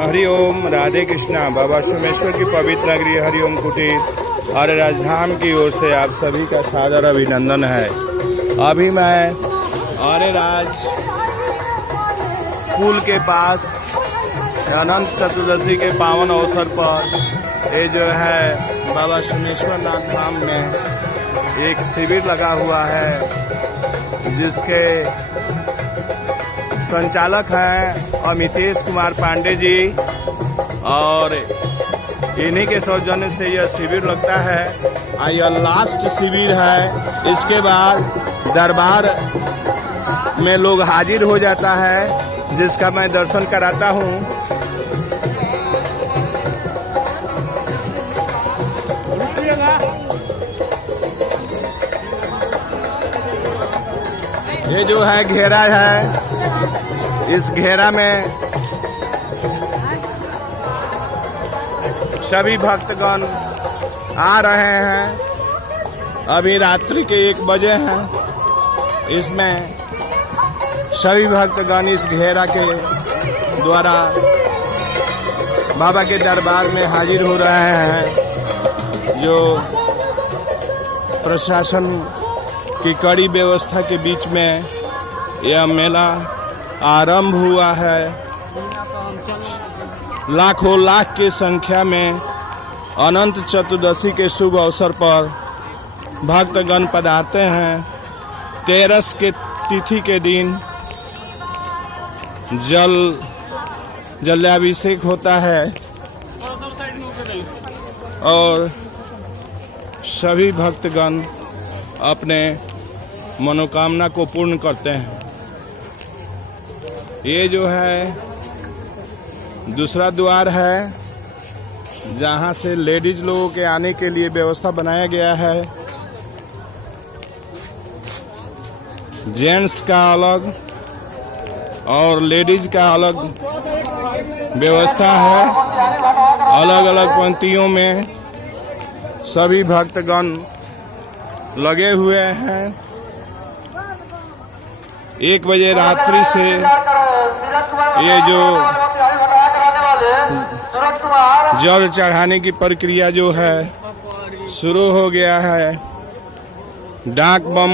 हरिओम, राधे कृष्णा। बाबा सोमेश्वर की पवित्र नगरी हरिओम कुटीर और राजधाम की ओर से आप सभी का सादर अभिनंदन है। अभी मैं आर्य राज पुल के पास अनंत चतुर्दशी के पावन अवसर पर ये जो है बाबा सोमेश्वर नाथ धाम में एक शिविर लगा हुआ है, जिसके संचालक हैं अमितेश कुमार पांडे जी, और इन्हीं के सौजन्य से यह शिविर लगता है। यह लास्ट शिविर है। इसके बाद दरबार में लोग हाजिर हो जाता है, जिसका मैं दर्शन कराता हूँ। ये जो है घेरा है, इस घेरा में सभी भक्तगण आ रहे हैं। अभी रात्रि के 1 बजे हैं। इसमें सभी भक्तगण इस घेरा के द्वारा बाबा के दरबार में हाजिर हो रहे हैं। जो प्रशासन की कड़ी व्यवस्था के बीच में यह मेला आरंभ हुआ है। लाखों लाख की संख्या में अनंत चतुर्दशी के शुभ अवसर पर भक्तगण पधारते हैं। 13 के तिथि के दिन जलाभिषेक होता है और सभी भक्तगण अपने मनोकामना को पूर्ण करते हैं। ये जो है दूसरा द्वार है, जहाँ से लेडीज लोगों के आने के लिए व्यवस्था बनाया गया है। जेंट्स का अलग और लेडीज का अलग व्यवस्था है। अलग अलग पंक्तियों में सभी भक्तगण लगे हुए हैं। 1 बजे रात्रि से ये जो जल चढ़ाने की प्रक्रिया जो है शुरू हो गया है। डाक बम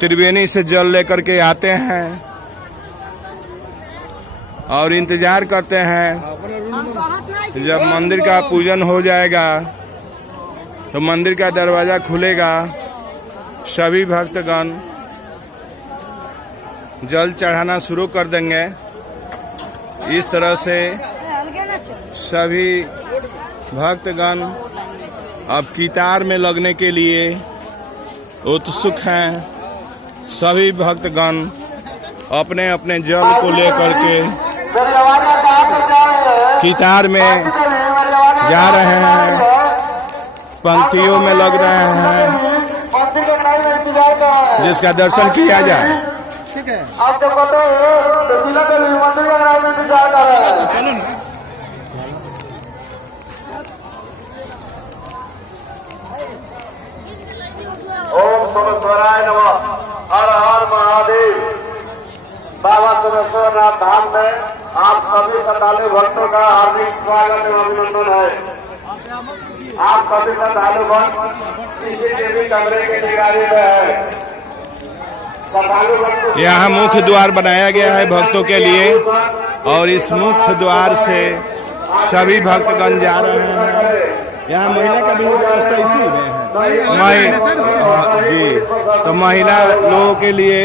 त्रिवेणी से जल लेकर के आते हैं और इंतजार करते हैं जब मंदिर का पूजन हो जाएगा तो मंदिर का दरवाजा खुलेगा। सभी भक्तगण जल चढ़ाना शुरू कर देंगे। इस तरह से सभी भक्तगण अब कतार में लगने के लिए उत्सुक हैं। सभी भक्तगण अपने अपने जल को लेकर के कतार में जा रहे हैं, पंक्तियों में लग रहे हैं, जिसका दर्शन किया जाए। ठीक है, आप जब कहते हैं तो जिला के मंदिर का इंतजार कर रहे हैं। चलो ना। ओम सोमेश्वराय नमः। हर हर महादेव। बाबा सोमेश्वर नाथ धाम में आप सभी श्रद्धालु भक्तों का हार्दिक स्वागत एवं अभिनंदन है। आप सभी श्रद्धालु भक्त सीसीटीवी कैमरे के निगरानी में है। यहाँ मुख्य द्वार बनाया गया है भक्तों के लिए, और इस मुख्य द्वार से सभी भक्तगण जा रहे हैं। यहाँ महिला का भी व्यवस्था इसी में है जी। तो महिला लोगों के लिए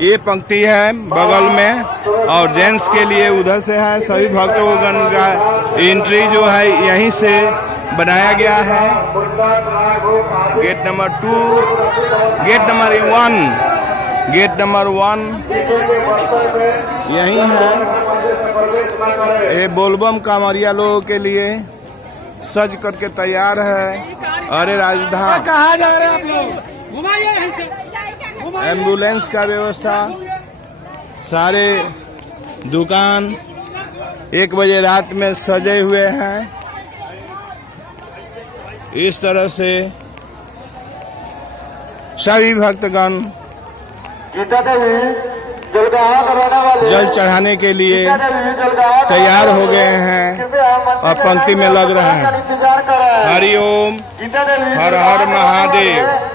ये पंक्ति है बगल में, और जेंट्स के लिए उधर से है। सभी भक्तगण का एंट्री जो है यहीं से बनाया गया है। Gate number 2, gate number 1, gate number 1 यही है। ये बोलबम कांवरिया लोगों के लिए सज करके तैयार है। अरे राजधाम कहाँ जा रहे हैं आप लोग? घुमाइए यहीं से। एम्बुलेंस का व्यवस्था, सारे दुकान 1 बजे रात में सजे हुए हैं। इस तरह से सभी भक्तगण गीता देवी जलगांव में रहने वाले जल चढ़ाने के लिए गीता देवी भी जलगांव में तैयार हो गए हैं कृपया मंदिर और पंक्ति में लग रहे हैं। इंतजार कर रहे हैं। हरि ओम गीता देवी हर हर महादेव।